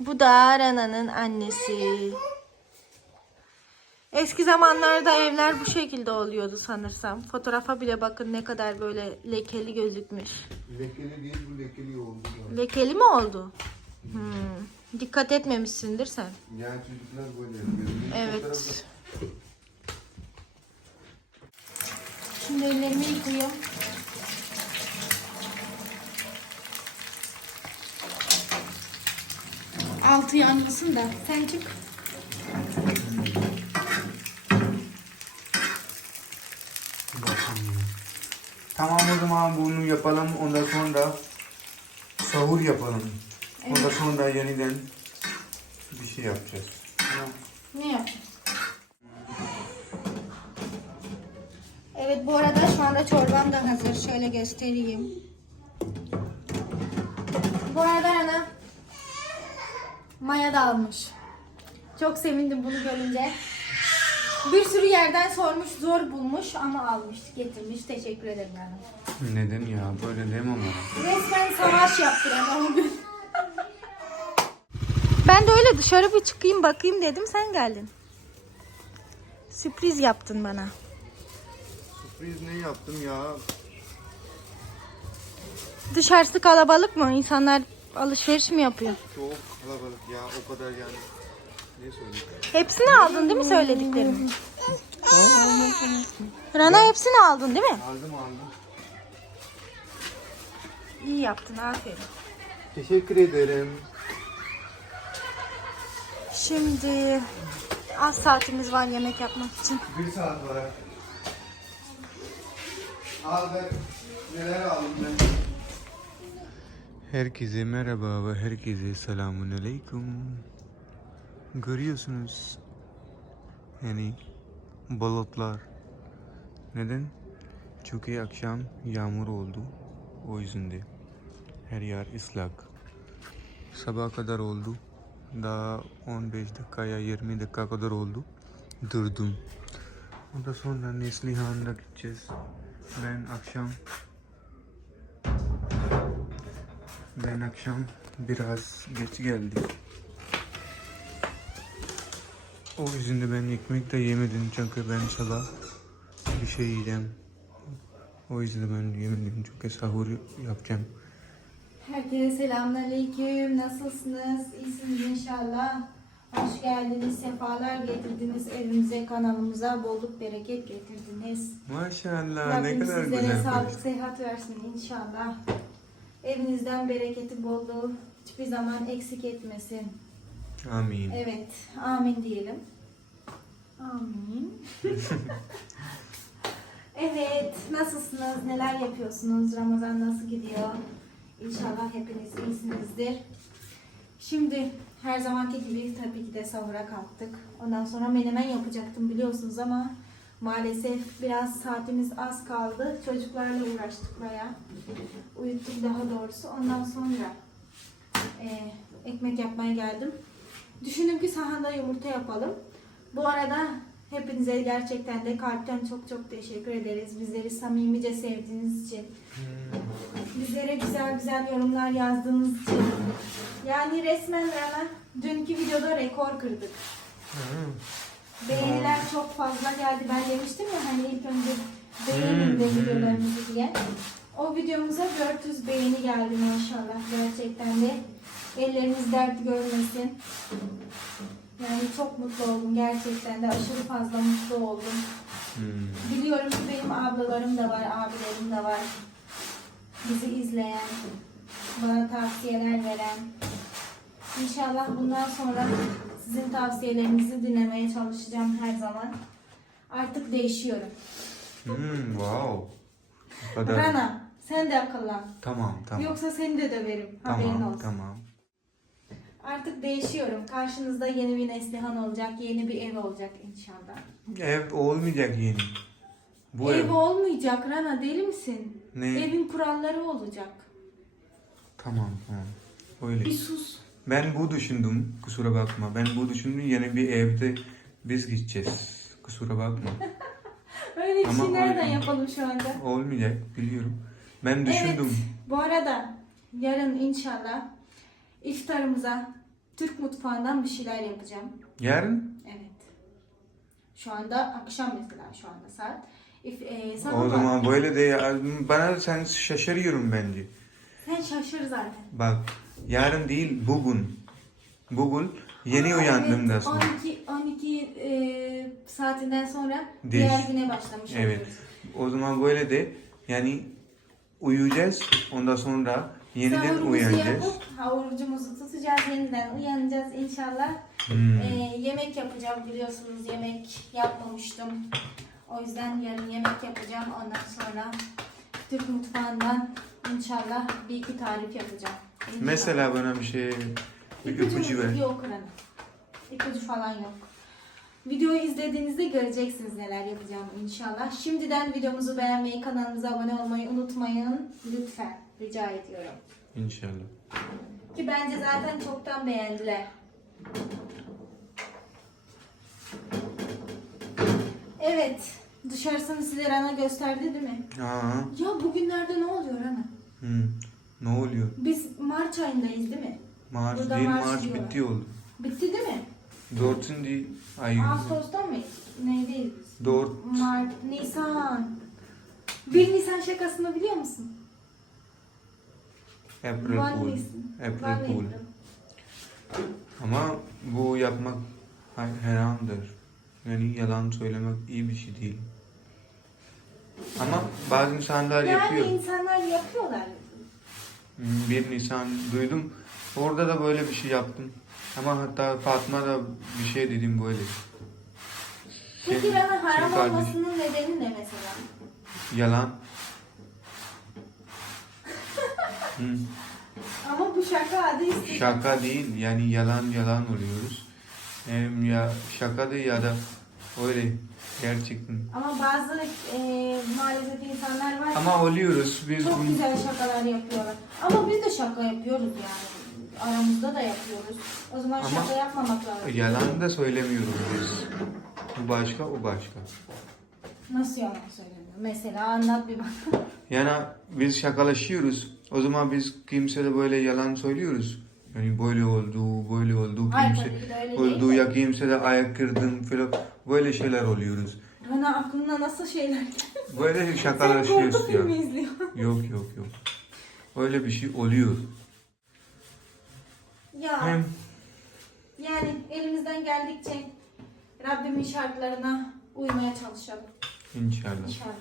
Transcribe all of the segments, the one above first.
Bu da Rana'nın annesi. Eski zamanlarda evler bu şekilde oluyordu sanırsam. Fotoğrafa bile bakın ne kadar böyle lekeli gözükmüş. Lekeli değil bu lekeli oldu. da. Lekeli mi oldu? Hmm. Dikkat etmemişsindir sen. Yani çocuklar böyle yapıyor. Bir Evet. fotoğrafta- Şimdi ellerimi yıkayayım. Altı yanmasın da sen çık. Tamam o zaman bunu yapalım. Ondan sonra sahur yapalım. Ondan sonra yeniden bir şey yapacağız. Tamam. Ne yap? Evet bu arada şu anda çorbam da hazır. Şöyle göstereyim. Bu arada ana maya da almış. Çok sevindim bunu görünce. Bir sürü yerden sormuş, zor bulmuş ama almış, getirmiş. Teşekkür ederim yani. Neden ya? Böyle deme ama. Resmen savaş yaptı ama bugün. Ben de öyle dışarı bir çıkayım bakayım dedim sen geldin. Sürpriz yaptın bana. Sürpriz ne yaptım ya? Dışarısı kalabalık mı? İnsanlar alışveriş mi yapıyor? Çok kalabalık ya. O kadar yani. Ne söyleyeyim? Hepsini aldın değil mi söylediklerimi? Rana hepsini aldın değil mi? Aldım aldım. İyi yaptın aferin. Teşekkür ederim. Şimdi az saatimiz var yemek yapmak için. Bir saat var. Al ben neler aldım ben. Herkese merhaba ve herkese selamun aleyküm. Görüyorsunuz yani bulutlar. Neden? Çünkü akşam yağmur oldu. O yüzden de her yer ıslak. Sabah kadar oldu. Daha 15 dakika ya 20 dakika kadar oldu. Durdum. Ondan sonra Neslihan'da gideceğiz. Ben akşam ben akşam biraz geç geldim. O yüzden de ben ekmek de yemedim çünkü ben sabah bir şey yiyeceğim. O yüzden de ben yemedim çünkü sahur yapacağım. Herkese selamünaleyküm. Nasılsınız? İyisiniz inşallah. Hoş geldiniz, sefalar getirdiniz evimize, kanalımıza, bolluk bereket getirdiniz. Maşallah ne Rabbim kadar sizlere güzel sağlık, konuştun. sıhhat versin inşallah. Evinizden bereketi, bolluğu hiçbir zaman eksik etmesin. Amin. Evet, amin diyelim. Amin. evet, nasılsınız? Neler yapıyorsunuz? Ramazan nasıl gidiyor? İnşallah hepiniz iyisinizdir. Şimdi her zamanki gibi tabii ki de sahura kalktık. Ondan sonra menemen yapacaktım biliyorsunuz ama maalesef biraz saatimiz az kaldı. Çocuklarla uğraştık baya. Uyuttuk daha doğrusu. Ondan sonra e, ekmek yapmaya geldim. Düşündüm ki sahanda yumurta yapalım. Bu arada hepinize gerçekten de kalpten çok çok teşekkür ederiz. Bizleri samimice sevdiğiniz için. Bizlere güzel güzel yorumlar yazdığınız için. Yani resmen Rana dünkü videoda rekor kırdık. Beğeniler çok fazla geldi. Ben demiştim ya hani ilk önce beğenin de videolarımızı diye. O videomuza 400 beğeni geldi maşallah gerçekten de. Elleriniz dert görmesin. Yani çok mutlu oldum gerçekten de aşırı fazla mutlu oldum. Hmm. Biliyorum ki benim ablalarım da var, abilerim de var. Bizi izleyen, bana tavsiyeler veren. İnşallah bundan sonra sizin tavsiyelerinizi dinlemeye çalışacağım her zaman. Artık değişiyorum. Hmm, wow. Bu kadar. Rana, sen de akıllan. Tamam tamam. Yoksa seni de döverim. Haberin tamam olsun. tamam. Artık değişiyorum. Karşınızda yeni bir Neslihan olacak, yeni bir ev olacak inşallah. Ev olmayacak yeni. Bu ev ev. olmayacak Rana, deli misin? Ne? Evin kuralları olacak. Tamam tamam. Öyle. Bir sus. Ben bu düşündüm. Kusura bakma. Ben bu düşündüm. Yeni bir evde biz gideceğiz. Kusura bakma. Öyle bir Ama şey nereden öyle- yapalım şu anda? Olmayacak biliyorum. Ben düşündüm. Evet. Bu arada yarın inşallah iftarımıza Türk mutfağından bir şeyler yapacağım. Yarın? Evet. Şu anda akşam mesela şu anda saat. İf, e, O sabah zaman vakti. böyle de ya, bana sen şaşırıyorum bence. Sen şaşır zaten. Bak yarın değil bugün. Bugün yeni Aa, uyandığımda evet, sonra. 12, 12 e, saatinden sonra Değiş- diğer güne başlamış Evet. oluyoruz. O zaman böyle de yani uyuyacağız. Ondan sonra yeniden Sahurumuzu uyanacağız. yapıp havucumuzu tutacağız yeniden uyanacağız inşallah. Hmm. Ee, yemek yapacağım biliyorsunuz yemek yapmamıştım. O yüzden yarın yemek yapacağım. Ondan sonra Türk mutfağından inşallah bir iki tarif yapacağım. Mesela bana bir şey bir ipucu ver. Yok Rana. İpucu falan yok. Videoyu izlediğinizde göreceksiniz neler yapacağım inşallah. Şimdiden videomuzu beğenmeyi, kanalımıza abone olmayı unutmayın. Lütfen. Rica ediyorum. İnşallah. Ki bence zaten çoktan beğendiler. Evet. Dışarısını size Rana gösterdi değil mi? Aa. Ya bugünlerde ne oluyor Rana? Hmm. Ne oluyor? Biz Mart ayındayız değil mi? Mart Burada değil Mart Mart diyorlar. bitti oldu. Bitti değil mi? Dördüncü ay. Ağustos'ta mıyız? Neydeyiz? Dört. Mart, Nisan. 1 Nisan şakasını biliyor musun? April Fool. April Fool. Ama bu yapmak haramdır. Yani yalan söylemek iyi bir şey değil. Ama bazı insanlar Yani yapıyor. insanlar yapıyorlar. Hmm, Bir Nisan duydum. Orada da böyle bir şey yaptım. Ama hatta Fatma da bir şey dedim böyle. Peki Senin- bana haram senin kardeş- olmasının nedeni ne mesela? Yalan. Hmm, Ama bu şaka istiyor. Şaka değil yani yalan yalan oluyoruz. Hem ya şaka da ya da öyle gerçekten. Ama bazı e, maalesef insanlar var. Ama oluyoruz biz çok bunu- güzel şakalar yapıyorlar. Ama biz de şaka yapıyoruz yani. Aramızda da yapıyoruz. O zaman Ama- şaka yapmamak lazım. Yalan da söylemiyoruz biz. Bu başka, o başka. Nasıl yalan söylemiyor? Mesela anlat bir bak. Yani biz şakalaşıyoruz. O zaman biz kimse de böyle yalan söylüyoruz. Yani böyle oldu, böyle oldu, Hayır kimse tabii ki de öyle oldu değil. ya kimse de ayak kırdım falan. Böyle şeyler oluyoruz. Bana aklına nasıl şeyler Böyle Sen korku şakalaşıyoruz ya. filmi izliyor. Yok yok yok. Öyle bir şey oluyor. Ya Hem yani elimizden geldikçe Rabbimin şartlarına uymaya çalışalım. inşallah. İnşallah.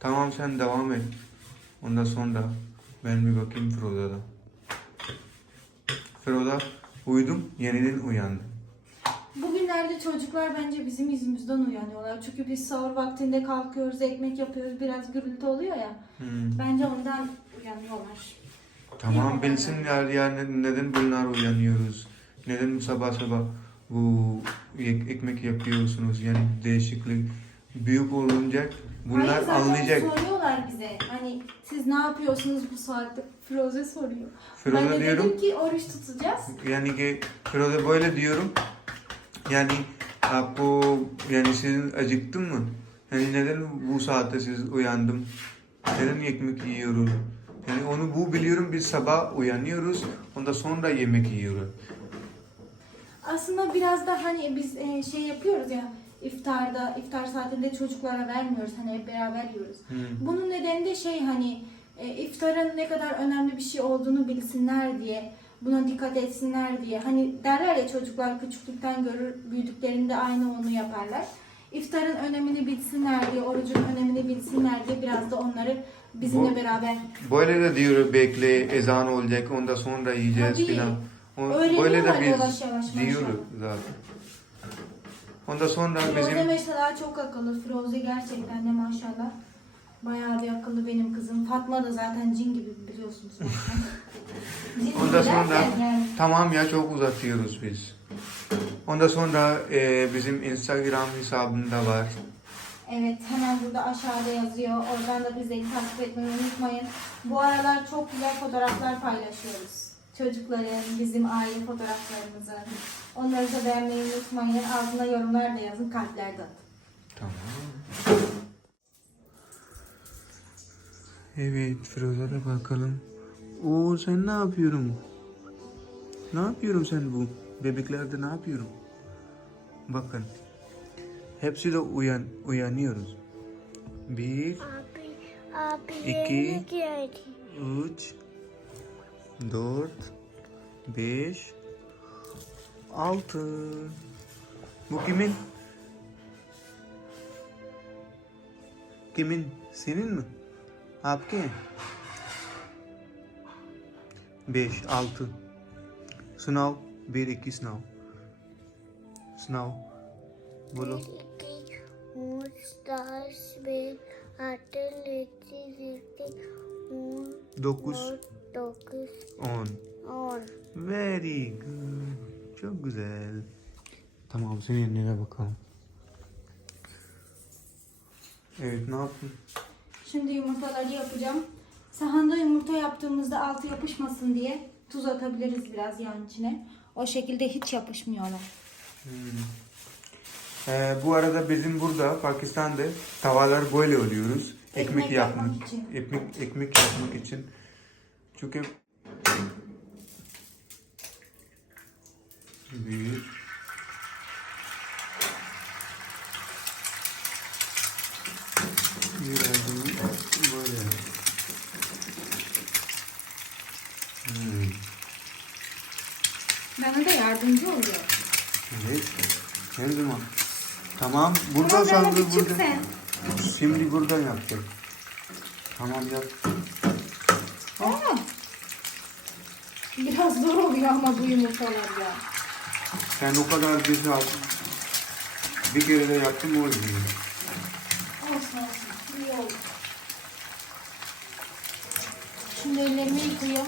Tamam sen devam et. Ondan sonra ben bir bakayım Froda'da. Froda uyudum, yeniden uyandım. Bugünlerde çocuklar bence bizim yüzümüzden uyanıyorlar. Çünkü biz sahur vaktinde kalkıyoruz, ekmek yapıyoruz, biraz gürültü oluyor ya. Hmm. Bence ondan uyanıyorlar. Tamam bilsinler ya ne- neden bunlar uyanıyoruz? Neden sabah sabah bu ek- ekmek yapıyorsunuz? Yani değişiklik büyük olunca bunlar Hayır, zaten anlayacak. soruyorlar bize. Hani siz ne yapıyorsunuz bu saatte? Firoze soruyor. ben Froda de diyorum dedim ki oruç tutacağız. yani ki Froda böyle diyorum. Yani apo yani sizin acıktın mı? Yani neden bu saatte siz uyandım? Neden ekmek yiyoruz? Yani onu bu biliyorum biz sabah uyanıyoruz. Ondan sonra yemek yiyoruz. Aslında biraz da hani biz e, şey yapıyoruz ya iftarda, iftar saatinde çocuklara vermiyoruz. Hani hep beraber yiyoruz. Hmm. Bunun nedeni de şey hani e, iftarın ne kadar önemli bir şey olduğunu bilsinler diye, buna dikkat etsinler diye. Hani derler ya çocuklar küçüklükten görür, büyüdüklerinde aynı onu yaparlar. İftarın önemini bilsinler diye, orucun önemini bilsinler diye biraz da onları bizimle Bu- beraber Böyle de diyor bekle ezan olacak ondan sonra yiyeceğiz Tabii. filan. O- Böyle de yavaş biz yavaş maşallah. diyoruz zaten. Ondan sonra Firoze bizim mesela çok akıllı. Firoze gerçekten de maşallah. Bayağı bir akıllı benim kızım. Fatma da zaten cin gibi biliyorsunuz. Ondan sonra yani. tamam ya çok uzatıyoruz biz. Ondan sonra e, bizim Instagram hesabında var. Evet hemen burada aşağıda yazıyor. Oradan da bizi takip etmeyi unutmayın. Bu aralar çok güzel fotoğraflar paylaşıyoruz. Çocukların, bizim aile fotoğraflarımızı. Onları da beğenmeyi unutmayın. Altına yorumlar da yazın, kalpler de atın. Tamam. Evet Firuza'da bakalım. Oo sen ne yapıyorsun? Ne yapıyorum sen bu? Bebeklerde ne yapıyorum? Bakın. Hepsi de uyan, uyanıyoruz. Bir, Abi, abi İki. üç, dört, beş, Altı. Bu kimin? Kimin? Senin mi? Apke. Beş, altı. Sunav, bir iki sunav. Sunav, बोलो dokuz on on very good çok güzel. Tamam senin yerine bakalım. Evet ne yaptın? Şimdi yumurtaları yapacağım. Sahanda yumurta yaptığımızda altı yapışmasın diye tuz atabiliriz biraz yağın içine. O şekilde hiç yapışmıyorlar. Ee, bu arada bizim burada Pakistan'da tavalar böyle oluyoruz. Ekmek, Ekmek yapmak, yapmak için. Ekmek, ekmek yapmak için. Çünkü bir birazcık böyle. Hmm. Bana da yardımcı oluyor. Evet. Her zaman. Tamam. Burada çık burada. Şimdi burada yapacak. Tamam yap. Aa! Biraz zor oluyor ama bu yumurtalar ya. Sen o kadar saat bir kere de yaptın mı olmuyor. Olsun olsun. İyi oldu. Şimdi ellerimi yıkıyorum.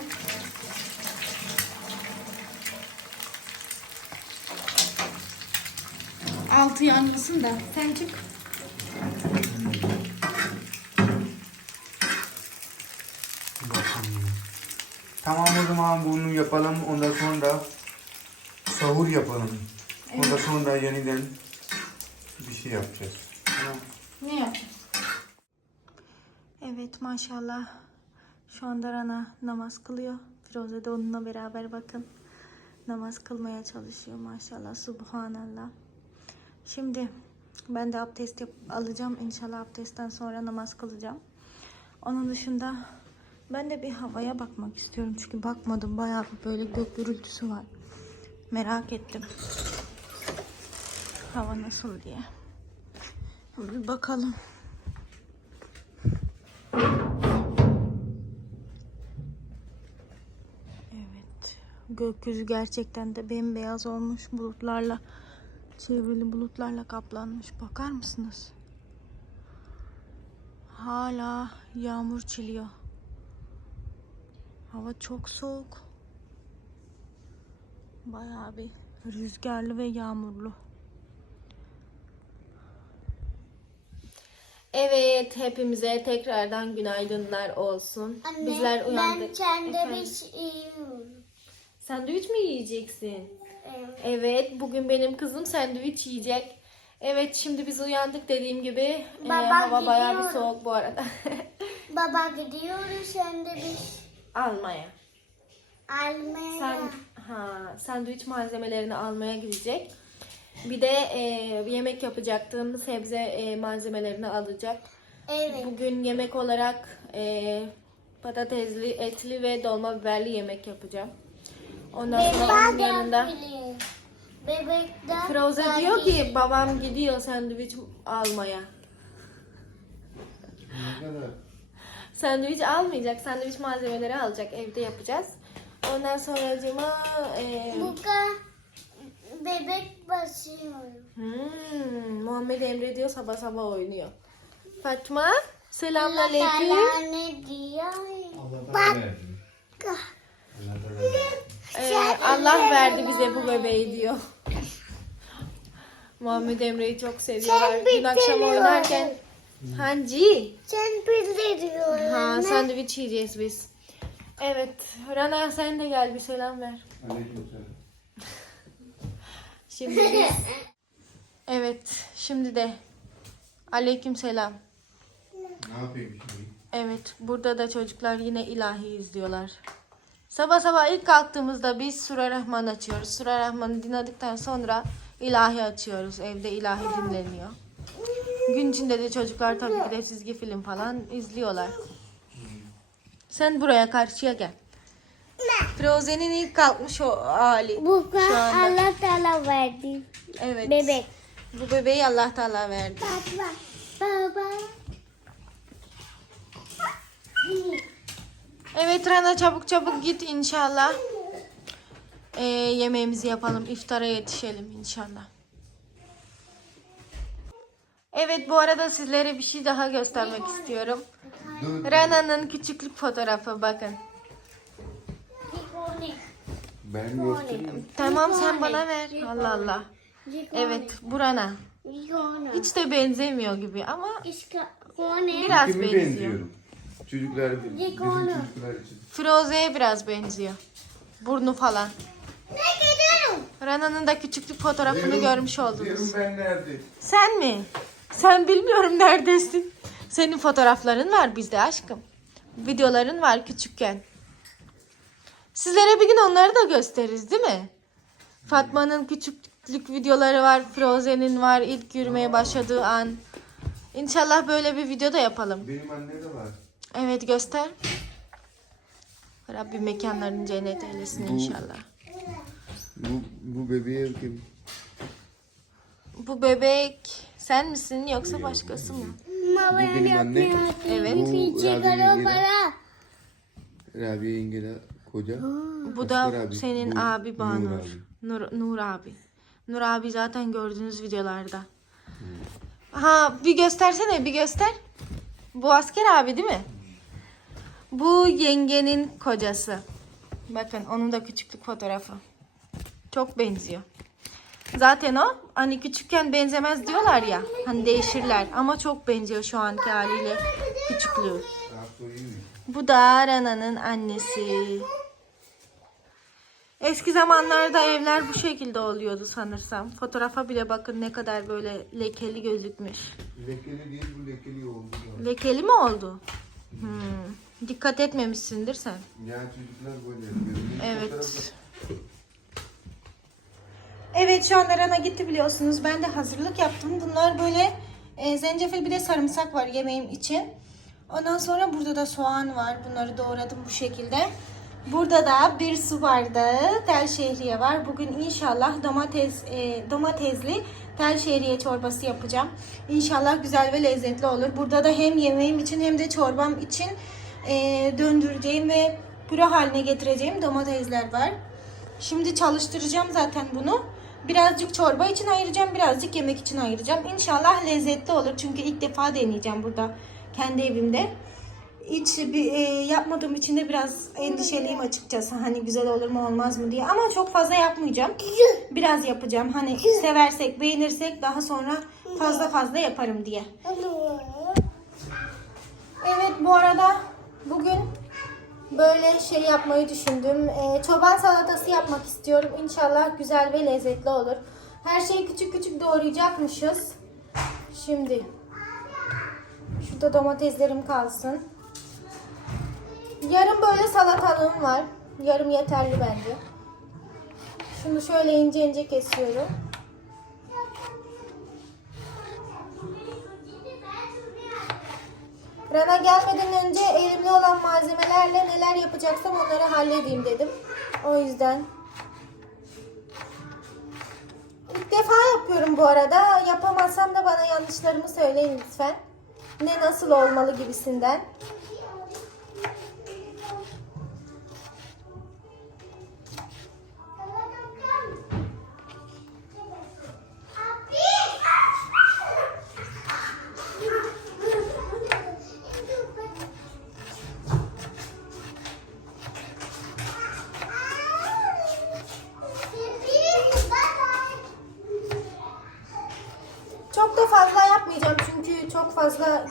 Altı yanmasın da. Sen çık. Tamam o zaman bunu yapalım. Ondan sonra sahur yapalım. Ondan sonra yeniden bir şey yapacağız. Tamam. Ne yapacağız? Evet maşallah. Şu anda Rana namaz kılıyor. Firoze de onunla beraber bakın. Namaz kılmaya çalışıyor maşallah. Subhanallah. Şimdi ben de abdest yap- alacağım. İnşallah abdestten sonra namaz kılacağım. Onun dışında ben de bir havaya bakmak istiyorum. Çünkü bakmadım. Bayağı böyle gök gürültüsü var. Merak ettim. Hava nasıl diye. Bir bakalım. Evet. Gökyüzü gerçekten de bembeyaz olmuş bulutlarla çevrili bulutlarla kaplanmış. Bakar mısınız? Hala yağmur çiliyor. Hava çok soğuk. Bayağı bir rüzgarlı ve yağmurlu. Evet, hepimize tekrardan günaydınlar olsun. Anne, Bizler ben uyandık. Efendim? sandviç yiyorum. Sandviç mi yiyeceksin? Evet. Evet, bugün benim kızım sandviç yiyecek. Evet, şimdi biz uyandık dediğim gibi. Ee, Baba hava bayağı bir soğuk bu arada. Baba gidiyoruz sandviç Almaya. almaya. Sen ha, sandviç malzemelerini almaya gidecek. Bir de e, yemek yapacaktım. Sebze e, malzemelerini alacak. Evet. Bugün yemek olarak e, patatesli, etli ve dolma biberli yemek yapacağım. Ondan sonra onun yanında biliyor. Bebek de Froze diyor ki babam gidiyor sandviç almaya. Sandviç almayacak. Sandviç malzemeleri alacak. Evde yapacağız. Ondan sonra cima Bu da bebek basıyor. hmm, Muhammed Emre diyor sabah sabah oynuyor. Fatma selamünaleyküm. Allah ne diyor? Bak. Ee, Allah verdi bize bu bebeği diyor. Muhammed Emre'yi çok seviyorlar. Dün akşam oynarken Hanci. Sen bildiriyor. Ha, sandviç yiyeceğiz biz. Evet. Rana sen de gel bir selam ver. Şimdi biz... Evet. Şimdi de aleyküm selam. Ne yapayım şimdi? Evet. Burada da çocuklar yine ilahi izliyorlar. Sabah sabah ilk kalktığımızda biz Sure Rahman açıyoruz. Sure Rahman'ı dinledikten sonra ilahi açıyoruz. Evde ilahi dinleniyor. Gün içinde de çocuklar tabii ki de çizgi film falan izliyorlar. Sen buraya karşıya gel. Frozen'in ilk kalkmış o hali. Bu Şu anda. Allah Teala verdi. Evet. Bebek. Bu bebeği Allah Teala verdi. Baba. Baba. Evet Rana çabuk çabuk git inşallah. Ee, yemeğimizi yapalım. iftara yetişelim inşallah. Evet bu arada sizlere bir şey daha göstermek istiyorum. Rana'nın küçüklük fotoğrafı bakın. Ben göstereyim. Tamam sen bana ver. Allah Allah. Evet bu Rana. Hiç de benzemiyor gibi ama biraz Kimi benziyor. benziyorum? Çocuklar, bizim Yıkanı. çocuklar için. Froze'ye biraz benziyor. Burnu falan. Rana'nın da küçüklük fotoğrafını görmüş oldunuz. Diyorum ben nerede? Sen mi? Sen bilmiyorum neredesin. Senin fotoğrafların var bizde aşkım. Videoların var küçükken. Sizlere bir gün onları da gösteririz değil mi? Fatma'nın küçüklük videoları var. Frozen'in var. ilk yürümeye başladığı an. İnşallah böyle bir video da yapalım. Benim anne de var. Evet göster. Rabbim mekanlarını cennet eylesin Bu- inşallah. Bu, bu bebeğe kim? Bu bebek sen misin yoksa başkası mı? Bu benim anne. Evet. Bu Rabia yengede. para. Rabia yengede koca. Bu da abi. senin Bu abi Nur Banur. abi. Nur, Nur abi. Nur abi zaten gördüğünüz videolarda. Ha bir göstersene bir göster. Bu asker abi değil mi? Bu yengenin kocası. Bakın onun da küçüklük fotoğrafı. Çok benziyor. Zaten o hani küçükken benzemez diyorlar ya. Hani değişirler ama çok benziyor şu anki haliyle küçüklüğü. Bu da Rana'nın annesi. Eski zamanlarda evler bu şekilde oluyordu sanırsam. Fotoğrafa bile bakın ne kadar böyle lekeli gözükmüş. Lekeli değil bu lekeli oldu. da. Lekeli mi oldu? Hmm. Dikkat etmemişsindir sen. Yani çocuklar böyle yapıyor. Evet. Evet şu anda Rana gitti biliyorsunuz. Ben de hazırlık yaptım. Bunlar böyle e, zencefil bir de sarımsak var yemeğim için. Ondan sonra burada da soğan var. Bunları doğradım bu şekilde. Burada da bir su bardağı tel şehriye var. Bugün inşallah domates e, domatesli tel şehriye çorbası yapacağım. İnşallah güzel ve lezzetli olur. Burada da hem yemeğim için hem de çorbam için e, döndüreceğim ve püre haline getireceğim domatesler var. Şimdi çalıştıracağım zaten bunu. Birazcık çorba için ayıracağım, birazcık yemek için ayıracağım. İnşallah lezzetli olur çünkü ilk defa deneyeceğim burada kendi evimde. Hiç bir, e, yapmadığım için de biraz endişeliyim açıkçası. Hani güzel olur mu olmaz mı diye. Ama çok fazla yapmayacağım. Biraz yapacağım. Hani seversek, beğenirsek daha sonra fazla fazla yaparım diye. Evet bu arada bugün böyle şey yapmayı düşündüm. Ee, çoban salatası yapmak istiyorum. İnşallah güzel ve lezzetli olur. Her şeyi küçük küçük doğrayacakmışız. Şimdi şurada domateslerim kalsın. Yarım böyle salatalığım var. Yarım yeterli bence. Şunu şöyle ince ince kesiyorum. Rana gelmeden önce elimde olan malzemelerle neler yapacaksam onları halledeyim dedim. O yüzden. İlk defa yapıyorum bu arada. Yapamazsam da bana yanlışlarımı söyleyin lütfen. Ne nasıl olmalı gibisinden.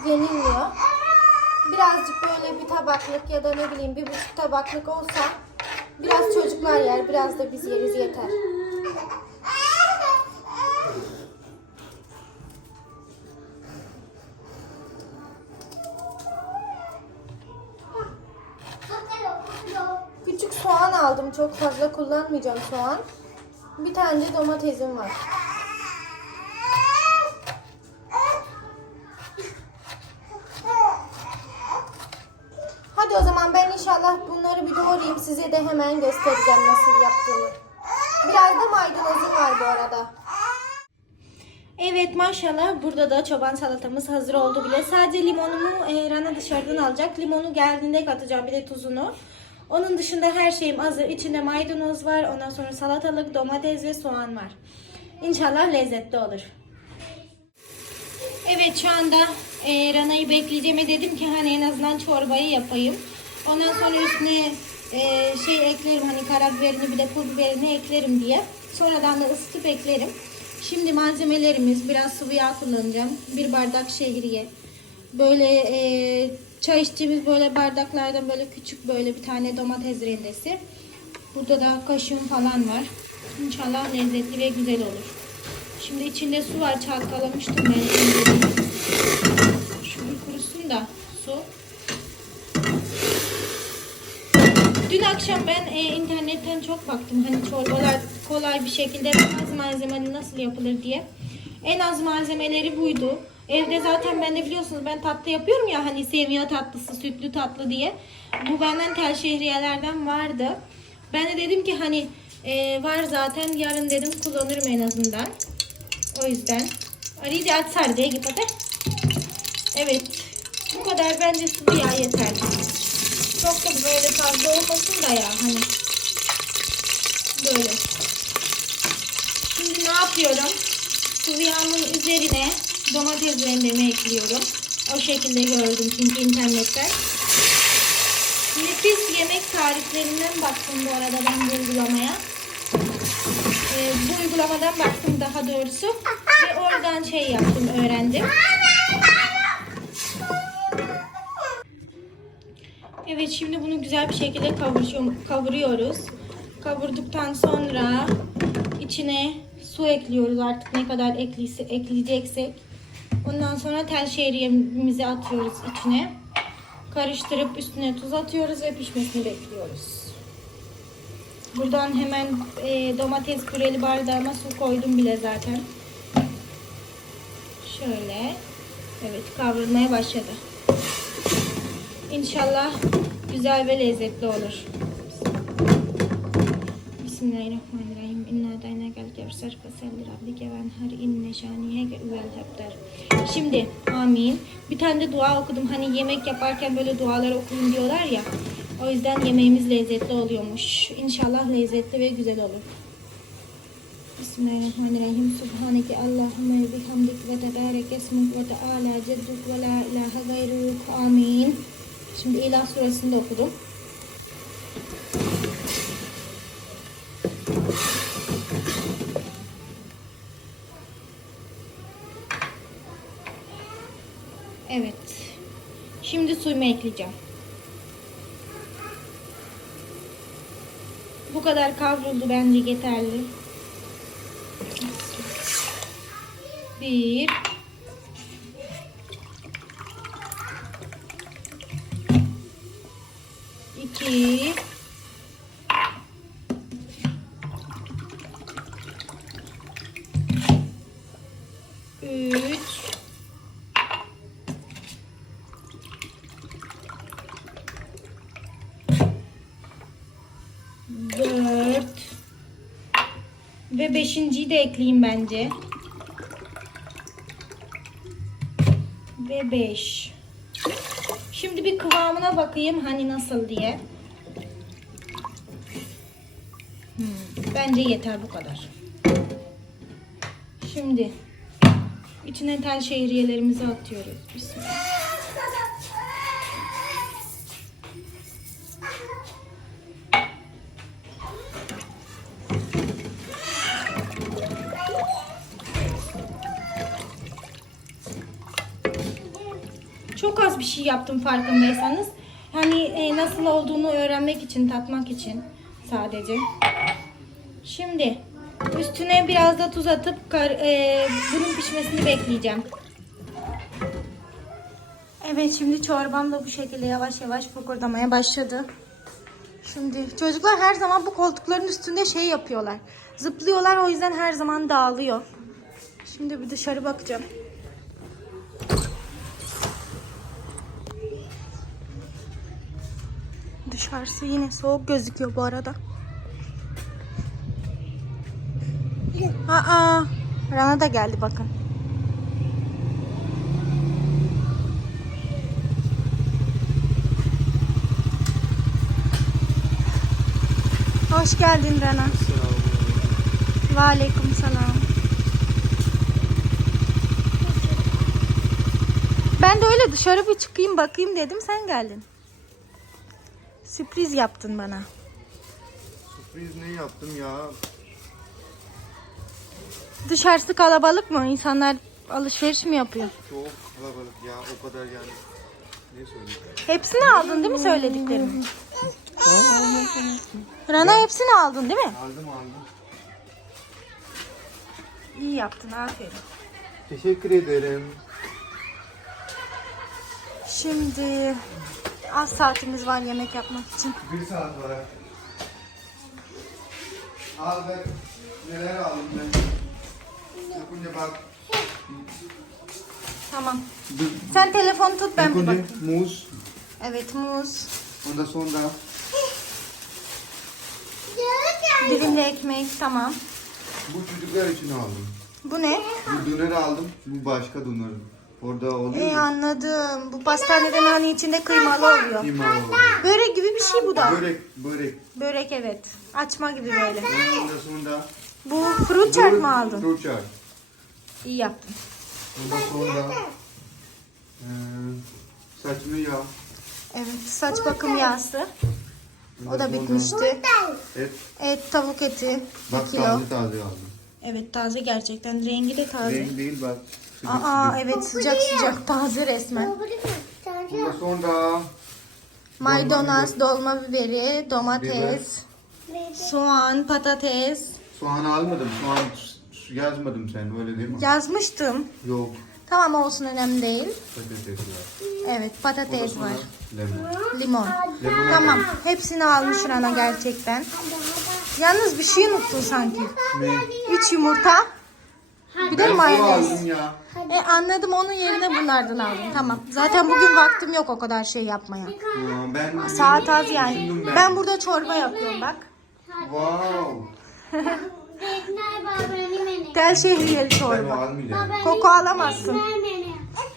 Yenilmiyor. Birazcık böyle bir tabaklık ya da ne bileyim bir buçuk tabaklık olsa biraz çocuklar yer biraz da biz yeriz yeter. Küçük soğan çok fazla kullanmayacağım soğan. Bir tane de domatesim var. Size de hemen göstereceğim nasıl yaptığımı. Biraz da maydanozum var bu arada. Evet maşallah burada da çoban salatamız hazır oldu bile. Sadece limonumu e, Rana dışarıdan alacak. Limonu geldiğinde katacağım bir de tuzunu. Onun dışında her şeyim hazır. İçinde maydanoz var. Ondan sonra salatalık, domates ve soğan var. İnşallah lezzetli olur. Evet şu anda e, Rana'yı bekleyeceğim ve dedim ki hani en azından çorbayı yapayım. Ondan sonra üstüne e, şey eklerim hani karabiberini bir de pul biberini eklerim diye. Sonradan da ısıtıp eklerim. Şimdi malzemelerimiz biraz sıvı yağ kullanacağım. Bir bardak şehriye. Böyle e, çay içtiğimiz böyle bardaklardan böyle küçük böyle bir tane domates rendesi. Burada da kaşığım falan var. İnşallah lezzetli ve güzel olur. Şimdi içinde su var. Çalkalamıştım ben. Bir kurusun da su. Dün akşam ben e, internetten çok baktım. Hani çorbalar kolay bir şekilde az malzemeli nasıl yapılır diye. En az malzemeleri buydu. Evde zaten ben de biliyorsunuz ben tatlı yapıyorum ya hani seviye tatlısı, sütlü tatlı diye. Bu benden tel şehriyelerden vardı. Ben de dedim ki hani e, var zaten yarın dedim kullanırım en azından. O yüzden. Arayı da aç sardıya git. Evet. Bu kadar bence sıvı yağ yeterli. Çok da böyle fazla olmasın da ya hani. Böyle. Şimdi ne yapıyorum? Sıvı üzerine domates rendemi ekliyorum. O şekilde gördüm çünkü internetten. Nefis yemek tariflerinden baktım bu arada ben bu uygulamaya. Ee, bu uygulamadan baktım daha doğrusu. Ve oradan şey yaptım, öğrendim. Evet şimdi bunu güzel bir şekilde kavuruyoruz. Kavurduktan sonra içine su ekliyoruz artık ne kadar eklisi, ekleyeceksek. Ondan sonra tel şehriyemizi atıyoruz içine. Karıştırıp üstüne tuz atıyoruz ve pişmesini bekliyoruz. Buradan hemen e, domates püreli bardağıma su koydum bile zaten. Şöyle. Evet kavrulmaya başladı. İnşallah güzel ve lezzetli olur. Bismillahirrahmanirrahim. İnna dayna gel gevser feselli rabbike ven her inne şanihe üvel hepter. Şimdi amin. Bir tane de dua okudum. Hani yemek yaparken böyle dualar okuyun diyorlar ya. O yüzden yemeğimiz lezzetli oluyormuş. İnşallah lezzetli ve güzel olur. Bismillahirrahmanirrahim. Subhaneke Allahümme bihamdik ve tebarek esmuk ve teala cedduk ve la ilahe gayruk. Amin. Şimdi İlah suresini de okudum. Evet. Şimdi suyumu ekleyeceğim. Bu kadar kavruldu bence yeterli. Bir. Ve beşinciyi de ekleyeyim bence. Ve beş. Şimdi bir kıvamına bakayım hani nasıl diye. Hmm, bence yeter bu kadar. Şimdi içine tel şehriyelerimizi atıyoruz. Bismillah. Bir şey yaptım farkındaysanız. Hani e, nasıl olduğunu öğrenmek için, tatmak için sadece. Şimdi üstüne biraz da tuz atıp kar, e, bunun pişmesini bekleyeceğim. Evet şimdi çorbam da bu şekilde yavaş yavaş fokurdamaya başladı. Şimdi çocuklar her zaman bu koltukların üstünde şey yapıyorlar. Zıplıyorlar o yüzden her zaman dağılıyor. Şimdi bir dışarı bakacağım. Dışarısı yine soğuk gözüküyor bu arada. Aa, Rana da geldi bakın. Hoş geldin Rana. Ve aleyküm selam. Ben de öyle dışarı bir çıkayım bakayım dedim sen geldin. Sürpriz yaptın bana. Sürpriz ne yaptım ya? Dışarısı kalabalık mı? İnsanlar alışveriş mi yapıyor? Çok kalabalık ya o kadar yani. Ne söyleyeyim? Hepsini aldın değil mi söylediklerimi? Rana hepsini aldın değil mi? Aldım aldım. İyi yaptın aferin. Teşekkür ederim. Şimdi az saatimiz var yemek yapmak için. Bir saat var. Al ben neler aldım ben. Yapınca bak. Tamam. Sen telefonu tut ben bir Yapınca bakayım. muz. Evet muz, Ondan sonra dilimli ekmek tamam. bu çocuklar için aldım. Bu ne? Bu döner aldım. Bu başka döner. Orada oluyor mu? anladım. Bu pastaneden hani içinde kıymalı oluyor. Kıyma oluyor. Börek gibi bir şey bu da. Börek, börek. Börek evet. Açma gibi böyle. Bu fruit chart mı aldın? Fruit chart. İyi yaptın. Ondan sonra eee saçma yağ, Evet saç bakım yağısı. O da sonra bitmişti. Et. Et tavuk eti. Bak kilo. taze taze aldım. Evet taze gerçekten. Rengi de taze. Renk değil bak. Aa evet sıcak sıcak taze resmen. Ondan sonra Maydanoz, dolma biberi, domates, soğan, patates. soğan almadım. Soğan yazmadım sen öyle değil mi? Yazmıştım. Yok. Tamam olsun önemli değil. Patates var. Evet patates var. Limon. Lemon Tamam hepsini almış Rana gerçekten. Yalnız bir şey unuttun sanki. Ne? Üç yumurta. Bir de mayonez. ya. E anladım onun yerine bunlardan aldım. Tamam. Zaten bugün vaktim yok o kadar şey yapmaya. Ya Ben Saat az yani. Düşündüm ben. Ben burada çorba yapıyorum bak. Wow. Tel şehriyeli Ben o çorba. almayacağım. Koku alamazsın.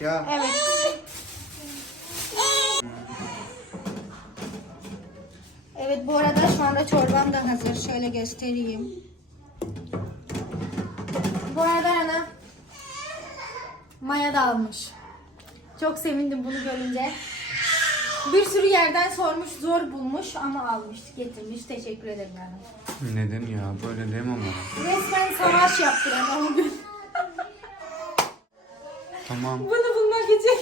Ya Evet. Evet bu arada şu anda çorbam da hazır. Şöyle göstereyim. Bu arada ana maya da almış. Çok sevindim bunu görünce. Bir sürü yerden sormuş, zor bulmuş ama almış, getirmiş. Teşekkür ederim ana. neden ya böyle demem ama. Resmen savaş yaptı ana o gün. Tamam. Bunu bulmak için.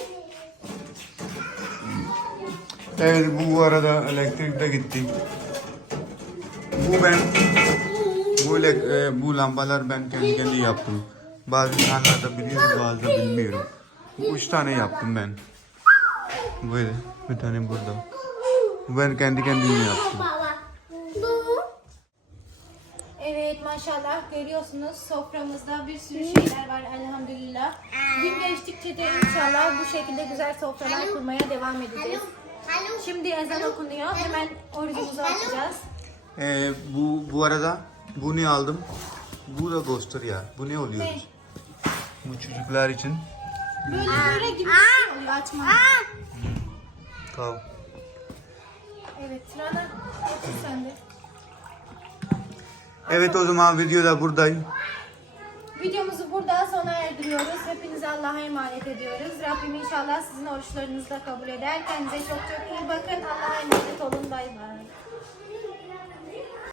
Evet bu, bu arada elektrik de gitti. Bu ben bu, e, bu lambalar ben kendi kendi yaptım. Bazı insanlar da biliyor bazı da bilmiyorum. Üç tane yaptım ben. Böyle bir tane burada. Ben kendi kendime yaptım. Evet maşallah görüyorsunuz soframızda bir sürü şeyler var elhamdülillah. Gün geçtikçe de inşallah bu şekilde güzel sofralar kurmaya devam edeceğiz. Şimdi ezan okunuyor. Hemen orucumuzu açacağız. E, bu bu arada bu ne aldım? Bu da göster ya. Bu ne oluyor? Ne? Bu çocuklar için. Böyle böyle gibi bir şey oluyor açma. Tamam. Evet Rana otur sen de. Evet o zaman videoda buradayım. Videomuzu burada sona erdiriyoruz. Hepinizi Allah'a emanet ediyoruz. Rabbim inşallah sizin oruçlarınızı da kabul eder. Kendinize çok çok iyi bakın. Allah'a emanet olun. Bay bay.